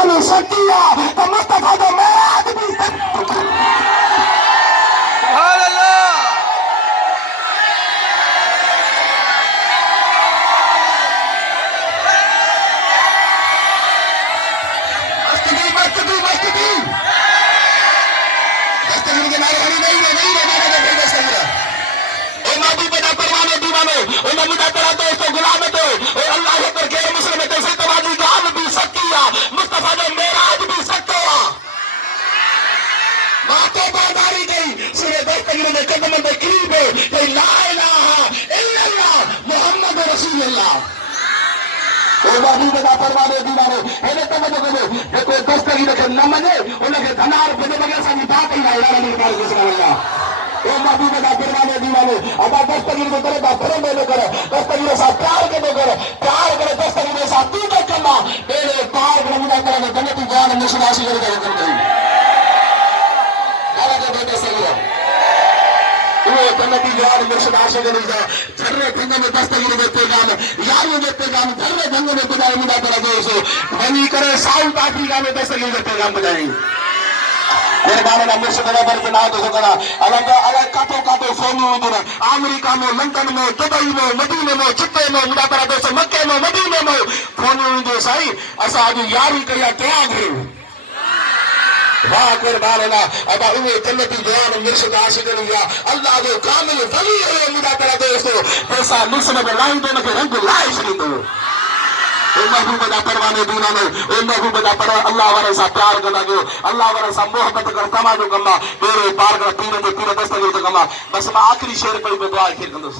जान सकिया तो मुस्तफा जो मेराज भी सुभान अल्लाह। न मञे उनखे धनार भॼ बग़ैर सां बात ई आहे। ओ महबूब दा परवाने दीवाने अदा दस्तगीर को करे दा करे में करे दस्तगीर सा प्यार के करे दस्तगीर सा तू के कमा तेरे पार प्रभुदा करे जन्नती जान मुशराशी करे करे गाला के बेटे सही है वो जन्नती जान मुशराशी करे झर्रे ढंग में दस्तगीर के पैगाम यारों के पैगाम झर्रे ढंग में खुदा मुदा करे जो बनी करे साउथ अफ्रीका में दस्तगीर के पैगाम बजाई मेरे बाबा ने मुझसे बड़ा बड़े ना तो सकना अलग अलग काटो सोनू उधर अमेरिका में लंदन में दुबई में मदीने में चिट्टे में मुदा करा दोस्त मक्के में मदीने में फोन उधर सही असा आज यारी कया क्या घे वाह कुर्बान ना अब उन्हें जन्नती जवान मुर्शिद आशिक या अल्लाह जो कामिल वली है मुदा करा दोस्त पैसा मुस्लिम में लाइन दोनों के रंग लाई शुरू ओ महबूब दा परवाने दीना में ओ महबूब दा परवा अल्लाह वाले सा प्यार करना जो अल्लाह वाले सा मोहब्बत कर कमा जो कमा मेरे पार का पीर दस्तगीर तो कमा बस मैं आखिरी शेर पे दुआ आखिर कंदो।